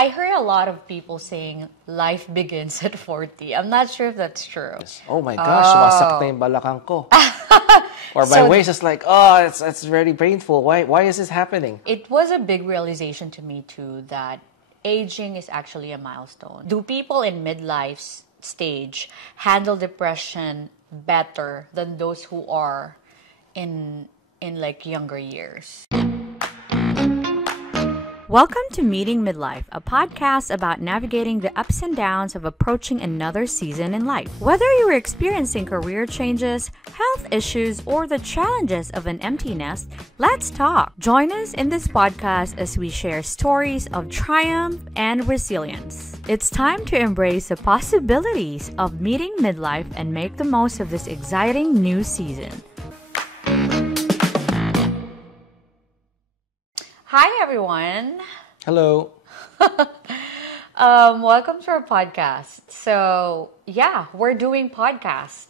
I heard a lot of people saying life begins at 40. I'm not sure if that's true. Oh my gosh, sumasakit na yung balakang ko. Or my waist is like, oh, it's very painful. Why is this happening? It was a big realization to me too that aging is actually a milestone. Do people in midlife stage handle depression better than those who are in like younger years? Welcome to Meeting Midlife, a podcast about navigating the ups and downs of approaching another season in life. Whether you're experiencing career changes, health issues, or the challenges of an empty nest, let's talk. Join us in this podcast as we share stories of triumph and resilience. It's time to embrace the possibilities of meeting midlife and make the most of this exciting new season. Hi, everyone. Hello. Welcome to our podcast. So, yeah, we're doing podcasts.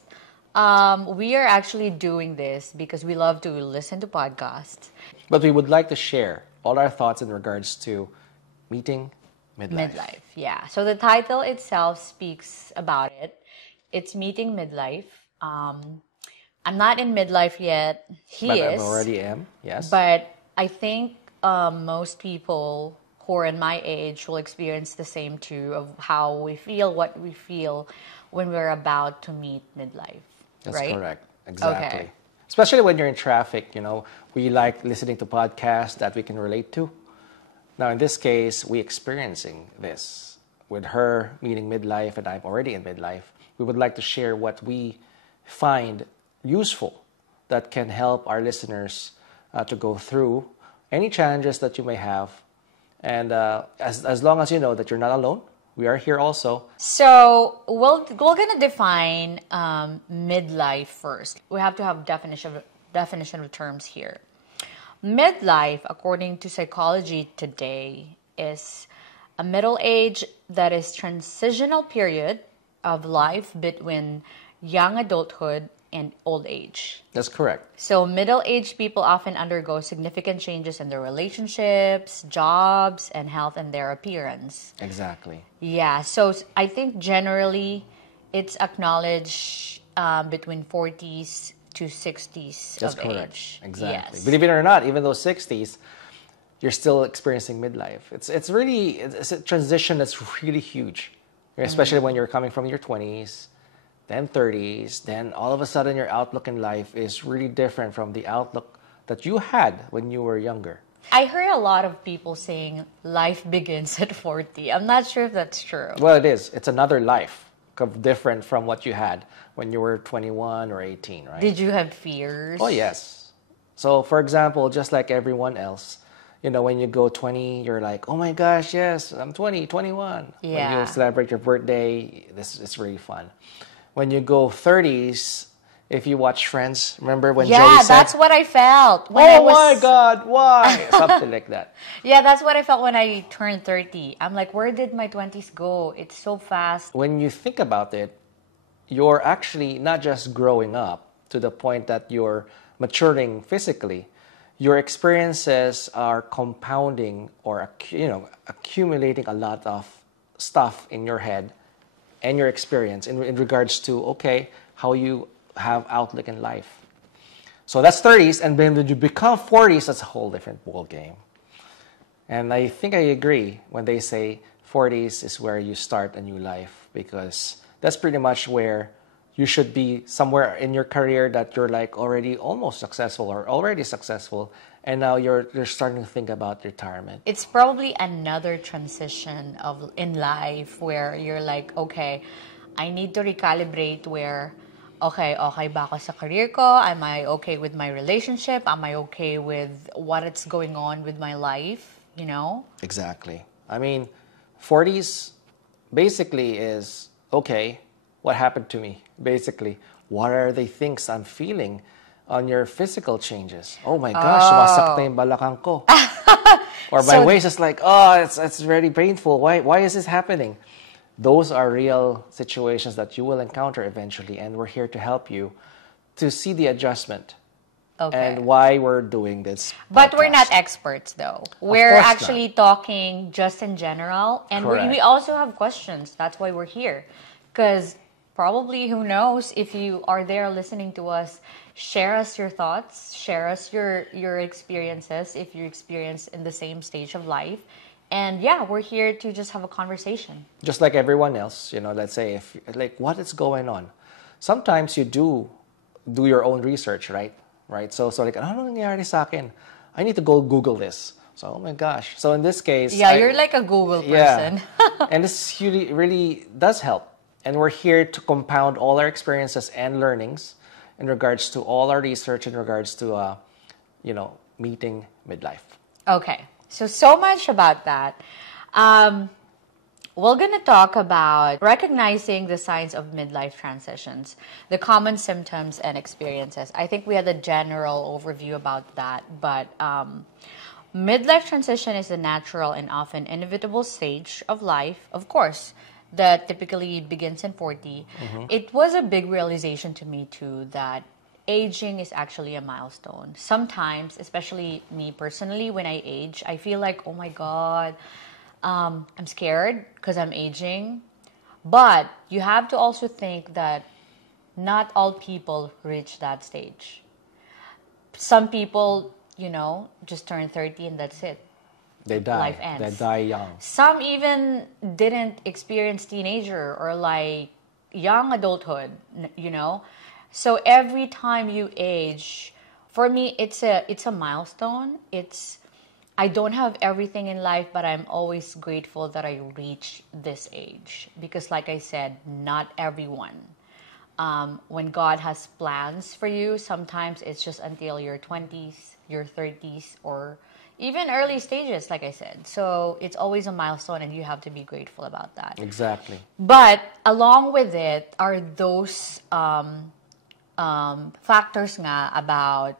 We are actually doing this because we love to listen to podcasts. But we would like to share all our thoughts in regards to meeting midlife. Midlife, yeah. So the title itself speaks about it. It's Meeting Midlife. I'm not in midlife yet. But I already am, yes. But I think most people who are in my age will experience the same too, of how we feel, what we feel when we're about to meet midlife. That's right? correct. Exactly. Okay. Especially when you're in traffic, we like listening to podcasts that we can relate to. Now, in this case, we're experiencing this with her meeting midlife, and I'm already in midlife. We would like to share what we find useful that can help our listeners to go through any challenges that you may have. And as long as you know that you're not alone, we are here also. So we're going to define midlife first. We have to have definition of terms here. Midlife, according to psychology today, is a middle age that is transitional period of life between young adulthood and old age. That's correct. So middle-aged people often undergo significant changes in their relationships, jobs, and health and their appearance. Exactly. Yeah, so I think generally it's acknowledged between 40s to 60s That's of correct. age. Exactly. Yes. Believe it or not, even though 60s, you're still experiencing midlife. It's a transition that's really huge, especially when you're coming from your 20s, then 30s, then all of a sudden your outlook in life is really different from the outlook that you had when you were younger. I heard a lot of people saying life begins at 40. I'm not sure if that's true. Well, it is. It's another life, different from what you had when you were 21 or 18, right? Did you have fears? Oh, yes. So, for example, just like everyone else, when you go 20, you're like, oh my gosh, yes, I'm 20, 21. Yeah. When you celebrate your birthday, this is really fun. When you go 30s, if you watch Friends, remember when Joey said, that's what I felt. my God, why? Something like that. Yeah, that's what I felt when I turned 30. I'm like, where did my 20s go? It's so fast. When you think about it, you're actually not just growing up to the point that you're maturing physically. Your experiences are compounding or accumulating a lot of stuff in your head and your experience in regards to, how you have outlook in life. So that's 30s, and then when you become 40s, that's a whole different ball game. And I think I agree when they say 40s is where you start a new life, because that's pretty much where you should be somewhere in your career that you're like already almost successful or already successful, and now you're starting to think about retirement. It's probably another transition in life where you're like, okay, I need to recalibrate where, okay ba ako sa career ko? Am I okay with my relationship? Am I okay with what is going on with my life? Exactly. I mean, 40s basically is, okay, what happened to me? Basically, what are the things I'm feeling on your physical changes? Oh my gosh, sumasakit na yung balakang ko. Or my waist is like, oh, it's very painful. Why is this happening? Those are real situations that you will encounter eventually, and we're here to help you to see the adjustment Okay. and why we're doing this But we're not podcast. experts, though. We're course actually talking just in general. And we Correct. also have questions. That's why we're here. Because probably, who knows, if you are there listening to us, share us your thoughts, share us your experiences, if you experience in the same stage of life. And yeah, we're here to just have a conversation. Just like everyone else, let's say, if like, what is going on? Sometimes you do your own research, right? So like, ano nangyari sa akin? I need to go Google this. So, oh my gosh. So in this case, Yeah, you're like a Google person. Yeah. And this really does help. And we're here to compound all our experiences and learnings in regards to all our research in regards to, meeting midlife. Okay, so much about that. We're going to talk about recognizing the signs of midlife transitions, the common symptoms and experiences. I think we had a general overview about that, but midlife transition is a natural and often inevitable stage of life, of course, that typically begins in 40. Mm-hmm. It was a big realization to me, too, that aging is actually a milestone. Sometimes, especially me personally, when I age, I feel like, oh my God, I'm scared because I'm aging. But you have to also think that not all people reach that stage. Some people, just turn 30 and that's it. They die. Life ends. They die young. Some even didn't experience teenager or like young adulthood, So every time you age, for me, it's a milestone. I don't have everything in life, but I'm always grateful that I reached this age. Because like I said, not everyone. When God has plans for you, sometimes it's just until your 20s, your 30s, or even early stages, like I said. So it's always a milestone, and you have to be grateful about that. Exactly. But along with it are those factors nga about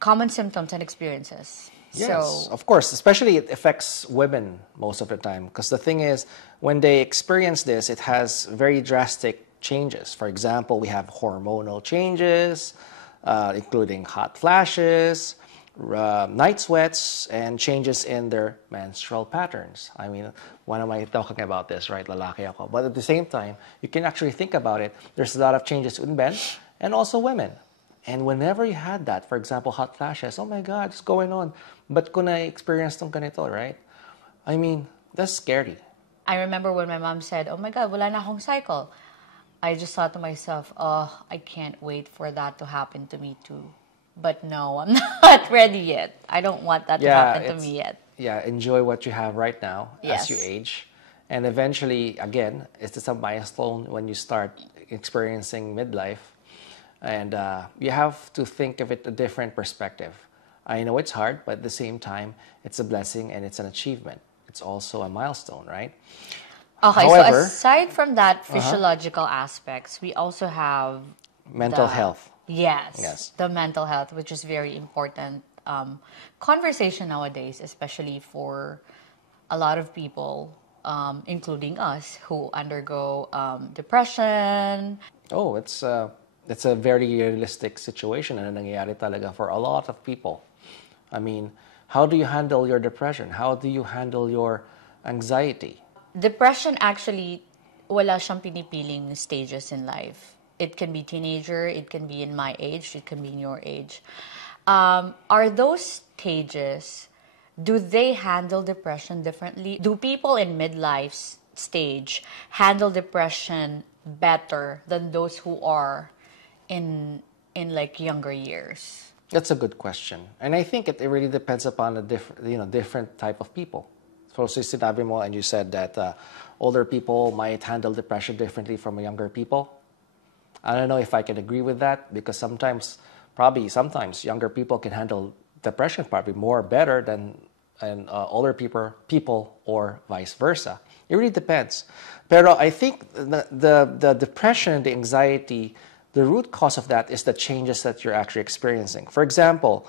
common symptoms and experiences. Yes, of course. Especially it affects women most of the time. Because the thing is, when they experience this, it has very drastic changes. For example, we have hormonal changes, including hot flashes, night sweats, and changes in their menstrual patterns. I mean, when am I talking about this, right? Lalaki ako. But at the same time, you can actually think about it. There's a lot of changes in men and also women. And whenever you had that, for example, hot flashes, oh my God, what's going on? But kung na-experience tong ganito, right? I mean, that's scary. I remember when my mom said, oh my God, wala na akong cycle. I just thought to myself, oh, I can't wait for that to happen to me too. But no, I'm not ready yet. I don't want that to happen to me yet. Yeah, enjoy what you have right now Yes. as you age. And eventually, again, it's just a milestone when you start experiencing midlife. And you have to think of it a different perspective. I know it's hard, but at the same time, it's a blessing and it's an achievement. It's also a milestone, right? Okay, However, so aside from that physiological aspects, we also have mental health. Yes, the mental health, which is very important conversation nowadays, especially for a lot of people, including us, who undergo depression. Oh, it's a very realistic situation and nangyayari talaga for a lot of people. I mean, how do you handle your depression? How do you handle your anxiety? Depression actually, wala siyang pinipiling stages in life. It can be teenager, it can be in my age, it can be in your age. Are those stages, do they handle depression differently? Do people in midlife stage handle depression better than those who are in like younger years? That's a good question. And I think it really depends upon a different type of people. So sinabi mo, and you said that older people might handle depression differently from younger people. I don't know if I can agree with that, because sometimes younger people can handle depression probably better than older people or vice versa. It really depends. Pero I think the depression, the anxiety, the root cause of that is the changes that you're actually experiencing. For example,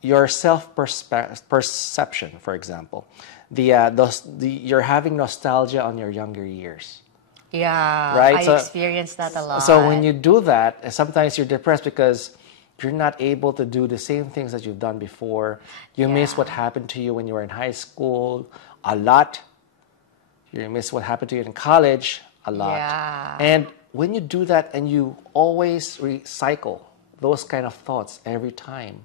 your self-perception, for example. You're having nostalgia on your younger years. Yeah, right? I experienced that a lot. So when you do that, sometimes you're depressed because you're not able to do the same things that you've done before. You miss Yeah. what happened to you when you were in high school a lot. You miss what happened to you in college a lot. Yeah. And when you do that and you always recycle those kind of thoughts every time,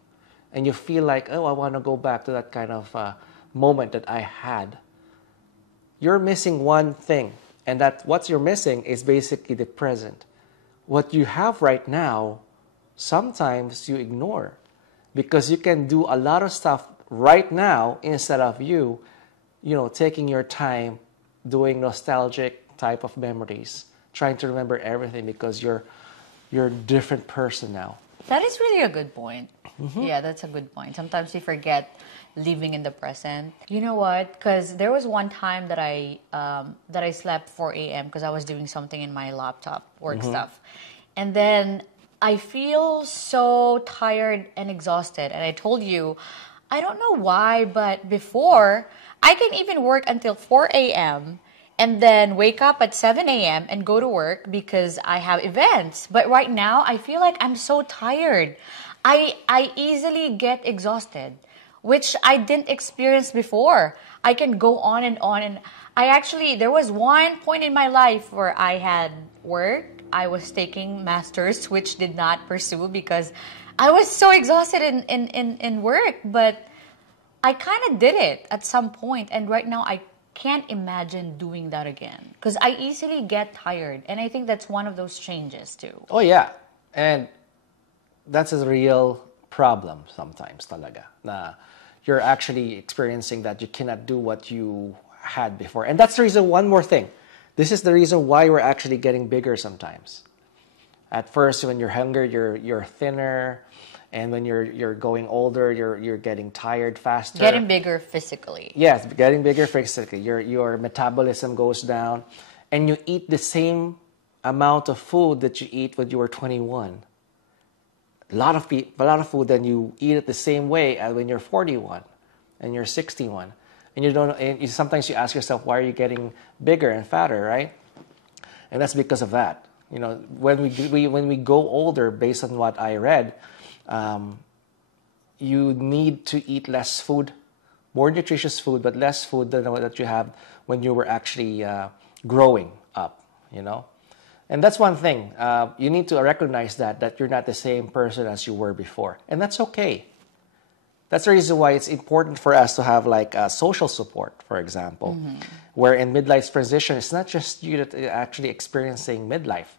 and you feel like, oh, I want to go back to that kind of moment that I had, you're missing one thing. And that what you're missing is basically the present. What you have right now, sometimes you ignore because you can do a lot of stuff right now instead of taking your time doing nostalgic type of memories, trying to remember everything because you're a different person now. That is really a good point. Yeah, that's a good point. Sometimes we forget living in the present. You know what? Because there was one time that I slept 4 a.m. because I was doing something in my laptop, work stuff. And then I feel so tired and exhausted. And I told you, I don't know why, but before, I can even work until 4 a.m. and then wake up at 7 a.m. and go to work because I have events. But right now, I feel like I'm so tired. I easily get exhausted, which I didn't experience before. I can go on, and there was one point in my life where I had work. I was taking masters, which did not pursue because I was so exhausted in work. But I kind of did it at some point, and right now I can't imagine doing that again because I easily get tired, and I think that's one of those changes too. Oh yeah, and that's a real problem sometimes talaga. Na you're actually experiencing that you cannot do what you had before. And that's the reason, one more thing. This is the reason why we're actually getting bigger sometimes. At first, when you're younger, you're thinner. And when you're going older, you're getting tired faster. Getting bigger physically. Yes, getting bigger physically. Your metabolism goes down, and you eat the same amount of food that you eat when you were 21. A lot of food, then you eat it the same way as when you're 41 and you're 61. And sometimes you ask yourself, why are you getting bigger and fatter, right? And that's because of that. When we go older, based on what I read, you need to eat less food, more nutritious food, but less food than what you have when you were actually growing up, And that's one thing. You need to recognize that you're not the same person as you were before. And that's okay. That's the reason why it's important for us to have social support, for example, where in midlife transition, it's not just you that are actually experiencing midlife.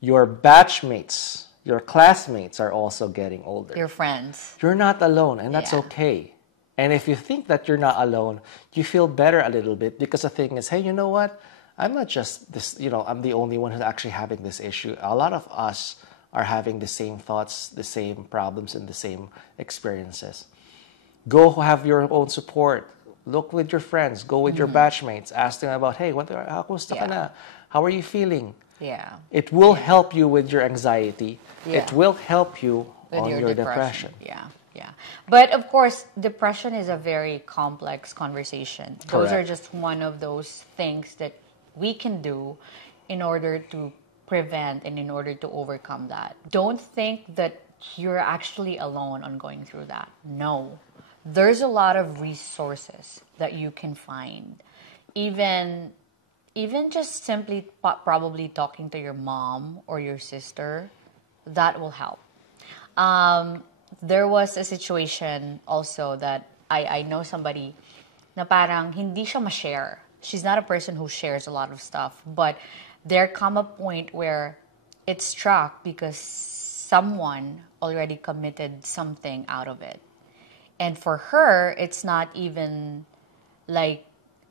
Your batchmates, your classmates are also getting older. Your friends. You're not alone, and that's okay. And if you think that you're not alone, you feel better a little bit because the thing is, hey, you know what? I'm not just this, I'm the only one who's actually having this issue. A lot of us are having the same thoughts, the same problems, and the same experiences. Go have your own support. Look with your friends. Go with your batchmates. Ask them about, hey, how are you feeling? Yeah. It will help you with your anxiety. Yeah. It will help you with on your depression. Yeah. But of course, depression is a very complex conversation. Correct. Those are just one of those things that we can do in order to prevent and in order to overcome that. Don't think that you're actually alone on going through that. No. There's a lot of resources that you can find. Even just simply probably talking to your mom or your sister, that will help. There was a situation also that I know somebody na parang hindi siya ma-share. She's not a person who shares a lot of stuff, but there come a point where it struck because someone already committed something out of it. And for her, it's not even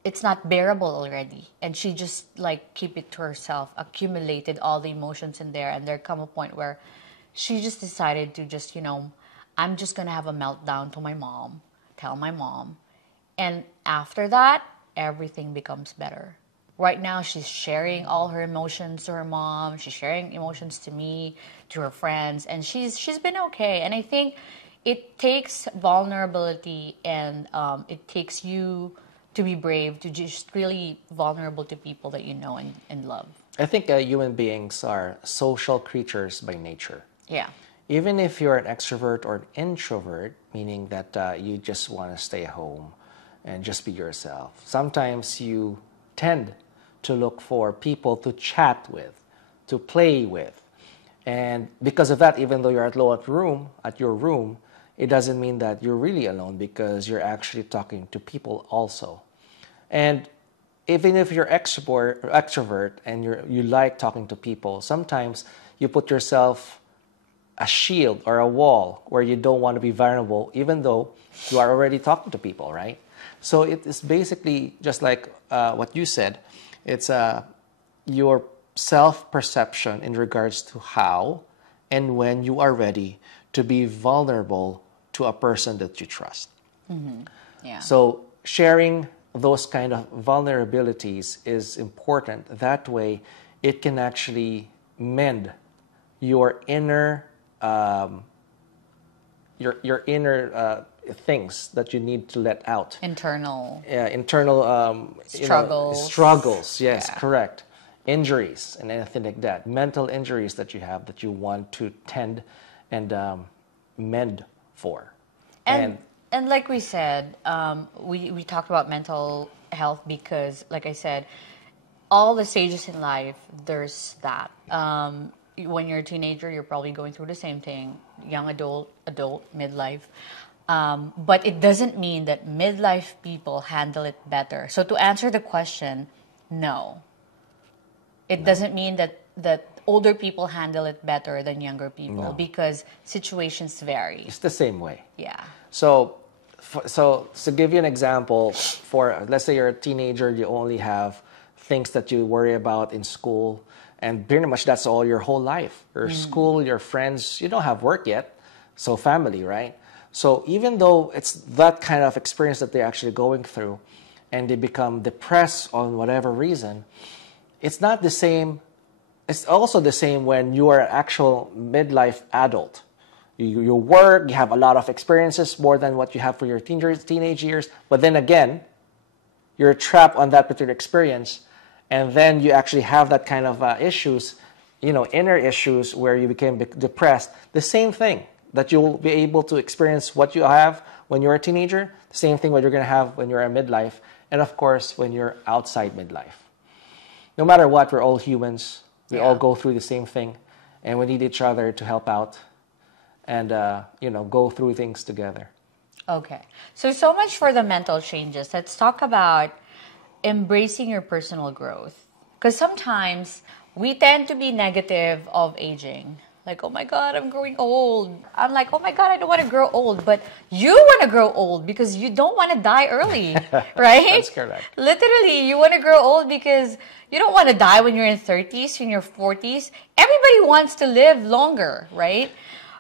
it's not bearable already. And she just keep it to herself, accumulated all the emotions in there. And there come a point where she just decided to just, I'm just going to have a meltdown to my mom, tell my mom. And after that, everything becomes better. Right now, she's sharing all her emotions to her mom. She's sharing emotions to me, to her friends. And she's been okay. And I think it takes vulnerability and it takes you to be brave, to just really vulnerable to people that you know and love. I think human beings are social creatures by nature. Yeah. even if you're an extrovert or an introvert, meaning that you just want to stay home and just be yourself, sometimes you tend to look for people to chat with, to play with. And because of that, even though you're at your room, it doesn't mean that you're really alone, because you're actually talking to people also. And even if you're extrovert and you like talking to people, sometimes you put yourself a shield or a wall where you don't want to be vulnerable, even though you are already talking to people, right? So it is basically just like what you said. It's your self-perception in regards to how and when you are ready to be vulnerable to a person that you trust. Mm-hmm. Yeah. So sharing those kind of vulnerabilities is important. That way, it can actually mend your inner things that you need to let out. Internal Struggles. Struggles, yes, Yeah. correct. Injuries and anything like that. Mental injuries that you have that you want to tend and mend for. And like we said, we talked about mental health because, like I said, all the stages in life, there's that. When you're a teenager, you're probably going through the same thing. Young adult, midlife. But it doesn't mean that midlife people handle it better. So to answer the question, no. It doesn't mean that older people handle it better than younger people, because situations vary. It's the same way. Yeah. So to give you an example, for let's say you're a teenager, you only have things that you worry about in school, and pretty much that's all your whole life. Your school, your friends, you don't have work yet, so family, right? So even though it's that kind of experience that they're actually going through, and they become depressed on whatever reason, it's not the same. It's also the same when you are an actual midlife adult. You work, you have a lot of experiences, more than what you have for your teenage years. But then again, you're trapped on that particular experience. And then you actually have that kind of issues, inner issues where you became depressed. The same thing, that you'll be able to experience what you have when you're a teenager, the same thing what you're going to have when you're in midlife, and of course, when you're outside midlife. No matter what, we're all humans. We all go through the same thing, and we need each other to help out and, go through things together. Okay. So much for the mental changes. Let's talk about embracing your personal growth. Because sometimes we tend to be negative of aging. Like, oh my God, I'm growing old. I'm like, oh my God, I don't want to grow old. But you want to grow old because you don't want to die early, right? That's correct. Literally, you want to grow old because you don't want to die when you're in 30s, in your 40s. Everybody wants to live longer, right?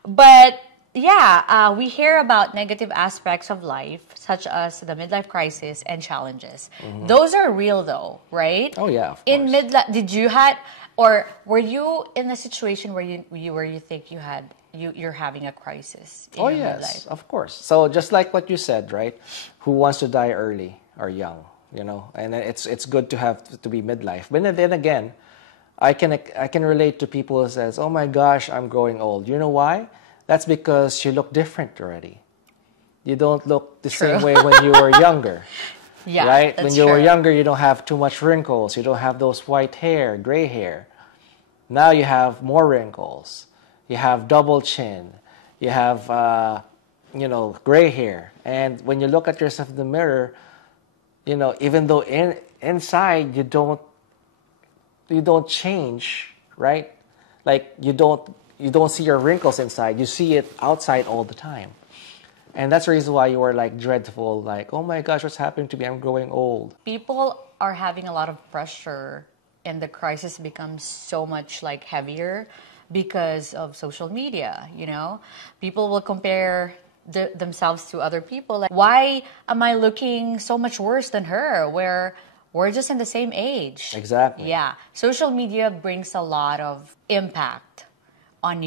But yeah, we hear about negative aspects of life, such as the midlife crisis and challenges. Mm-hmm. Those are real though, right? Oh yeah, of course. In midlife, did you had, or were you in a situation where you think you're having a crisis in your yes, midlife? of course. So just like what you said, right? Who wants to die early or young? And it's good to have to be midlife. But then again, I can relate to people who says, "Oh my gosh, I'm growing old." You know why? That's because you look different already. You don't look the same way when you were younger. Yeah, right? That's When you true. were younger, you don't have too much wrinkles. You don't have those white hair, gray hair. Now you have more wrinkles. You have double chin. You have, gray hair. And when you look at yourself in the mirror, even though inside you don't change, right? Like you don't see your wrinkles inside. You see it outside all the time. And that's the reason why you were like dreadful, like, oh my gosh, what's happening to me? I'm growing old. People are having a lot of pressure, and the crisis becomes so much like heavier because of social media. People will compare themselves to other people. Like, why am I looking so much worse than her? Where we're just in the same age. Exactly. Yeah, social media brings a lot of impact on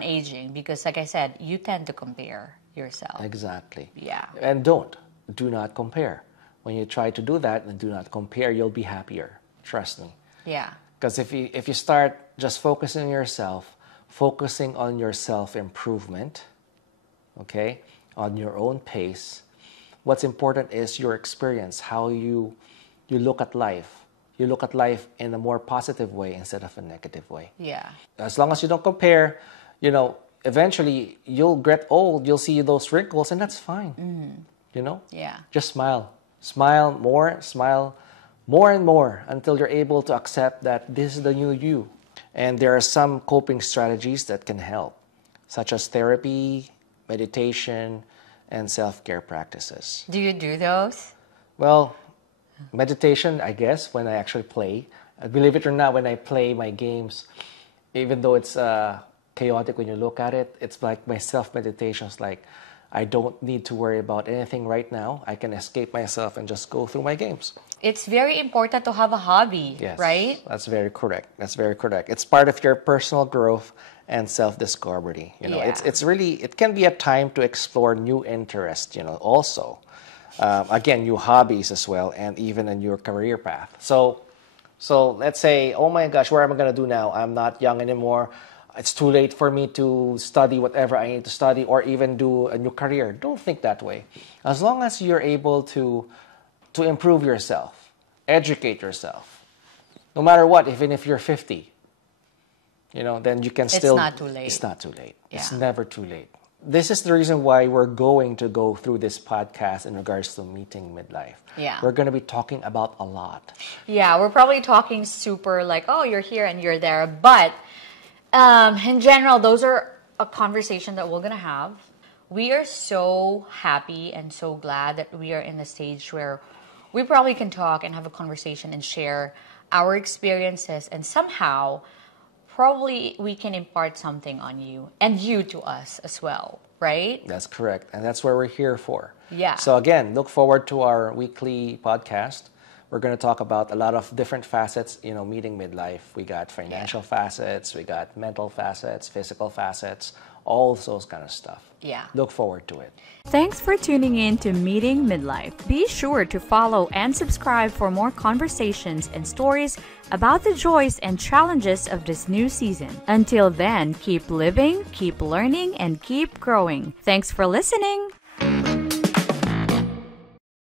aging because, like I said, you tend to compare yourself. Exactly. Yeah. And do not compare. When you try to do that and do not compare, you'll be happier. Trust me. Yeah. Because if you start just focusing on yourself, focusing on your self-improvement, okay, on your own pace. What's important is your experience, how you look at life. You look at life in a more positive way instead of a negative way. Yeah. As long as you don't compare, eventually you'll get old, you'll see those wrinkles, and that's fine. Yeah. Just smile. Smile more and more until you're able to accept that this is the new you. And there are some coping strategies that can help, such as therapy, meditation, and self-care practices. Do you do those? Well, meditation, I guess, when I actually play. Believe it or not, when I play my games, even though it's chaotic when you look at it, it's like my self-meditation is like, I don't need to worry about anything right now. I can escape myself and just go through my games. It's very important to have a hobby, Yes, right? That's very correct. That's very correct. It's part of your personal growth and self-discovery. It's really, it can be a time to explore new interests, also. Again, new hobbies as well, and even a new career path. So let's say, oh my gosh, what am I going to do now? I'm not young anymore. It's too late for me to study whatever I need to study or even do a new career. Don't think that way. As long as you're able to improve yourself, educate yourself, no matter what, even if you're 50, then you can still... It's not too late. It's not too late. Yeah. It's never too late. This is the reason why we're going to go through this podcast in regards to Meeting Midlife. Yeah. We're going to be talking about a lot. Yeah, we're probably talking super like, oh, you're here and you're there. But in general, those are a conversation that we're going to have. We are so happy and so glad that we are in a stage where we probably can talk and have a conversation and share our experiences, and somehow probably we can impart something on you and you to us as well, right? That's correct. And that's what we're here for. Yeah. So again, look forward to our weekly podcast. We're going to talk about a lot of different facets, Meeting Midlife. We got financial facets, we got mental facets, physical facets, all those kind of stuff. Yeah. Look forward to it. Thanks for tuning in to Meeting Midlife. Be sure to follow and subscribe for more conversations and stories about the joys and challenges of this new season. Until then, keep living, keep learning, and keep growing. Thanks for listening.